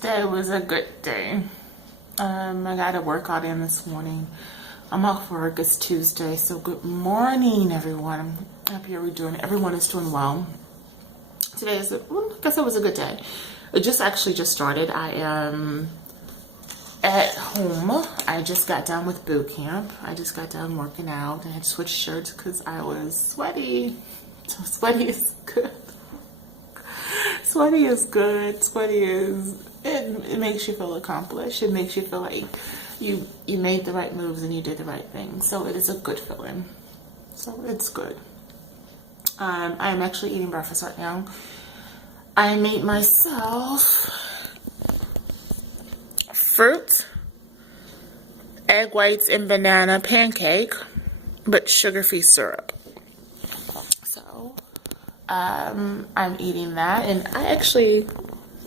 Today was a good day. I got a workout in this morning. I'm off work. It's Tuesday, so good morning, everyone. I hope everyone is doing well. Today is, I guess it was a good day. It just started. I am at home. I just got done with boot camp. I just got done working out. I had switched shirts because I was sweaty. So sweaty is good. Sweaty is good. It makes you feel accomplished. It makes you feel like you made the right moves and you did the right thing. So it is a good feeling. So it's good. I am actually eating breakfast right now. I made myself fruit, egg whites, and banana pancake, but sugar-free syrup. So I'm eating that, and I actually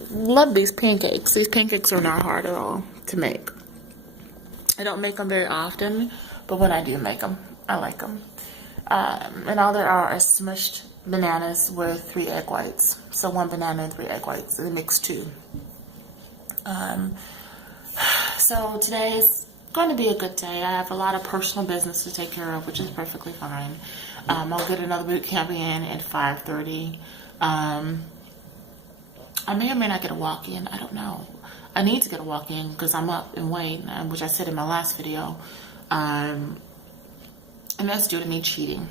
love these pancakes. These pancakes are not hard at all to make. I don't make them very often, but when I do make them, I like them. And all there are smushed bananas with 3 egg whites. So 1 banana and 3 egg whites, and mix 2. So today is going to be a good day. I have a lot of personal business to take care of, which is perfectly fine. I'll get another boot camp in at 5:30. I may or may not get a walk-in. I don't know. I need to get a walk-in because I'm up in weight, which I said in my last video. And that's due to me cheating.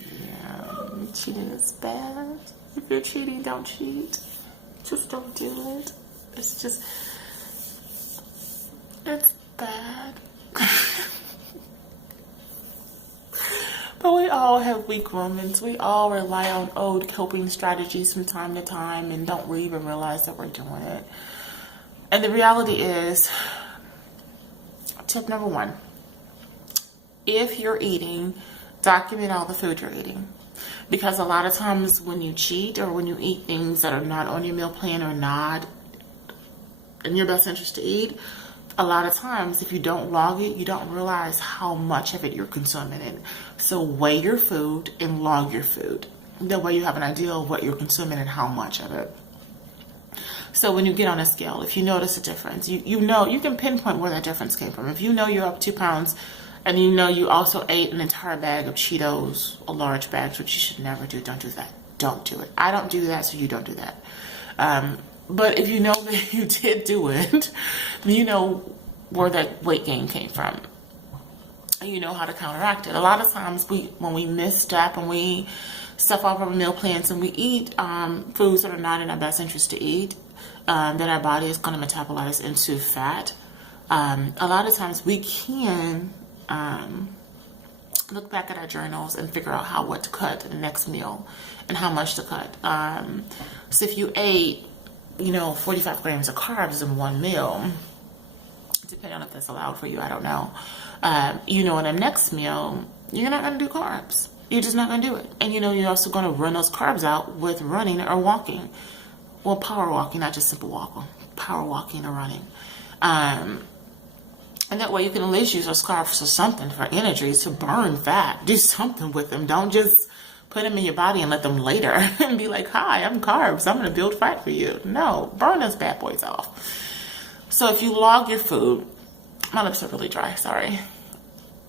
Yeah, cheating is bad. If you're cheating, don't cheat. Just don't do it. It's bad. But we all have weak moments. We all rely on old coping strategies from time to time and don't even realize that we're doing it. And the reality is, tip number 1, if you're eating, document all the food you're eating. Because a lot of times when you cheat or when you eat things that are not on your meal plan or not in your best interest to eat, a lot of times, if you don't log it, you don't realize how much of it you're consuming. So weigh your food and log your food. That way you have an idea of what you're consuming and how much of it. So when you get on a scale, if you notice a difference, you know, you can pinpoint where that difference came from. If you know you're up 2 pounds and you know you also ate an entire bag of Cheetos, a large bag, which you should never do. Don't do that. Don't do it. I don't do that, so you don't do that. But if you know that you did do it, you know where that weight gain came from. And you know how to counteract it. A lot of times when we misstep and we stuff off our meal plans and we eat foods that are not in our best interest to eat, that our body is going to metabolize into fat. A lot of times we can look back at our journals and figure out what to cut in the next meal and how much to cut. So if you ate 45 grams of carbs in one meal, depending on if that's allowed for you, I don't know. In the next meal, you're not going to do carbs. You're just not going to do it. And you're also going to run those carbs out with running or walking. Well, power walking, not just simple walking. Power walking or running. And that way you can at least use those carbs for something, for energy, to burn fat. Do something with them. Don't just put them in your body and let them later and be like, hi, I'm carbs. I'm going to build fat for you. No, burn those bad boys off. So if you log your food, my lips are really dry, sorry.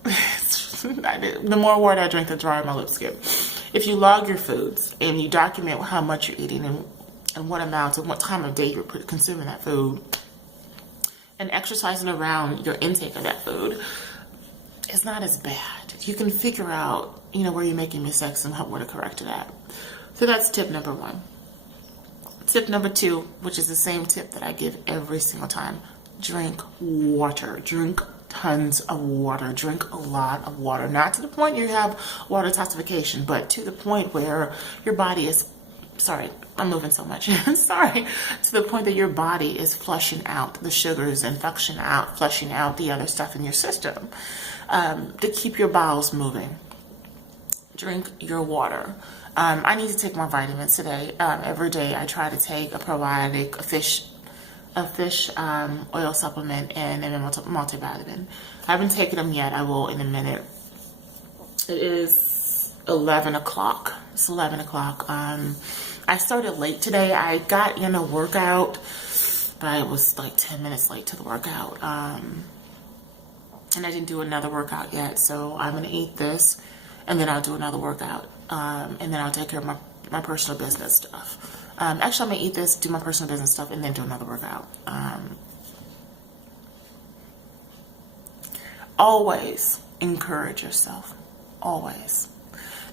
The more water I drink, the drier my lips get. If you log your foods and you document how much you're eating and what amounts and what time of day you're consuming that food, and exercising around your intake of that food, it's not as bad. You can figure out, where you're making mistakes and where to correct it at. So that's tip number 1. Tip number 2, which is the same tip that I give every single time. Drink water. Drink tons of water. Drink a lot of water. Not to the point you have water toxification, but to the point where your body is, sorry, I'm moving so much. Sorry. To the point that your body is flushing out the sugars and flushing out the other stuff in your system to keep your bowels moving. Drink your water. I need to take my vitamins today. Every day I try to take a probiotic, a fish oil supplement, and a multivitamin. I haven't taken them yet. I will in a minute. It is 11 o'clock. It's 11 o'clock. I started late today. I got in a workout but I was like 10 minutes late to the workout. And I didn't do another workout yet, so I'm gonna eat this, and then I'll do another workout, and then I'll take care of my personal business stuff. Actually, I'm gonna eat this, do my personal business stuff, and then do another workout. Always encourage yourself. Always.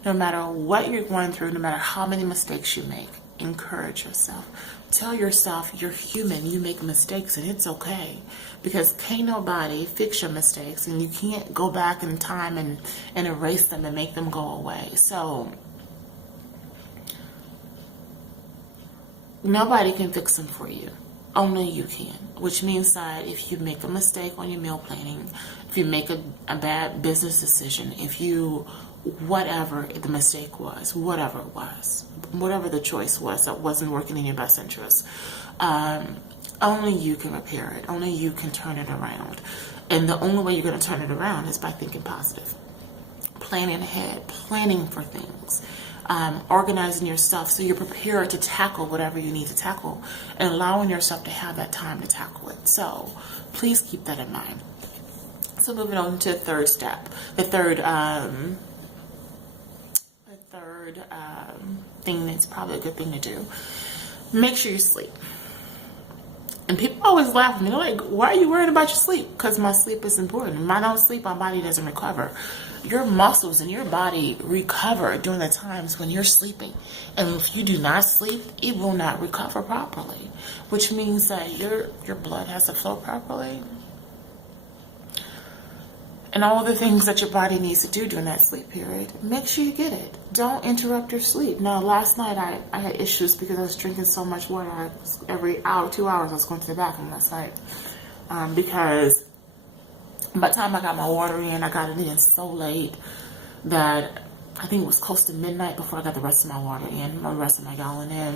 No matter what you're going through, no matter how many mistakes you make, encourage yourself. Tell yourself you're human, you make mistakes, and it's okay. Because can't nobody fix your mistakes, and you can't go back in time and erase them and make them go away. So nobody can fix them for you. Only you can. Which means that if you make a mistake on your meal planning, if you make a bad business decision, if you, whatever the mistake was, whatever it was, whatever the choice was that wasn't working in your best interest, only you can repair it. Only you can turn it around. And the only way you're going to turn it around is by thinking positive. Planning ahead, planning for things, organizing yourself so you're prepared to tackle whatever you need to tackle, and allowing yourself to have that time to tackle it. So please keep that in mind. So moving on to the third step, the third thing that's probably a good thing to do. Make sure you sleep. And people always laugh at me. They're like, why are you worried about your sleep? Because my sleep is important. If I don't sleep, my body doesn't recover. Your muscles and your body recover during the times when you're sleeping. And if you do not sleep, it will not recover properly. Which means that your blood has to flow properly. And all the things that your body needs to do during that sleep period, make sure you get it. Don't interrupt your sleep. Now, last night I had issues because I was drinking so much water. Every hour, 2 hours, I was going to the bathroom last night. Because by the time I got my water in, I got it in so late that I think it was close to midnight before I got the rest of my water in, the rest of my gallon in,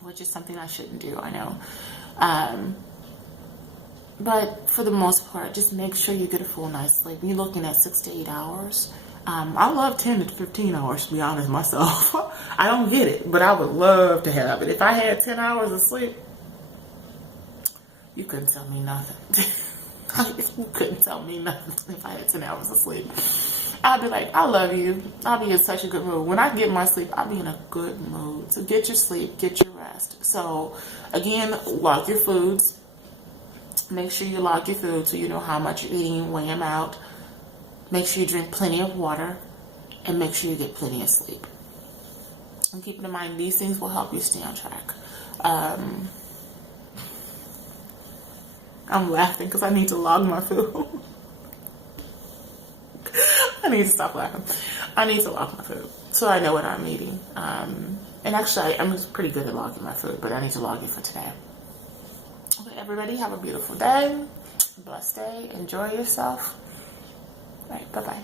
which is something I shouldn't do, I know. But for the most part, just make sure you get a full night's sleep. You're looking at 6 to 8 hours. I love 10 to 15 hours, to be honest, myself. I don't get it, but I would love to have it. If I had 10 hours of sleep, you couldn't tell me nothing. You couldn't tell me nothing if I had 10 hours of sleep. I'd be like, I love you. I'll be in such a good mood. When I get my sleep, I'll be in a good mood. So get your sleep, get your rest. So again, log your foods. Make sure you log your food so you know how much you're eating, weigh them out. Make sure you drink plenty of water, and make sure you get plenty of sleep. And keep in mind, these things will help you stay on track. I'm laughing because I need to log my food. I need to stop laughing. I need to log my food so I know what I'm eating. And actually, I'm pretty good at logging my food, but I need to log it for today. Okay, everybody, have a beautiful day, blessed day, enjoy yourself. All right, bye-bye.